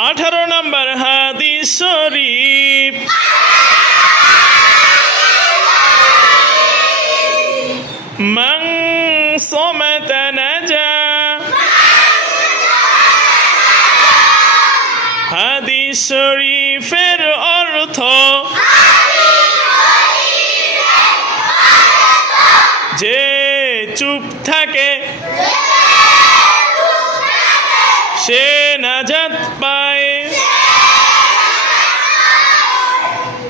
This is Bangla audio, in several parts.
আঠারো নম্বর হাদিস শরীফ من صمت نجا হাদিস শরীফের অর্থ যে চুপ থাকে সে নাজাত পায়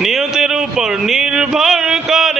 নিয়তের উপর নির্ভর করে।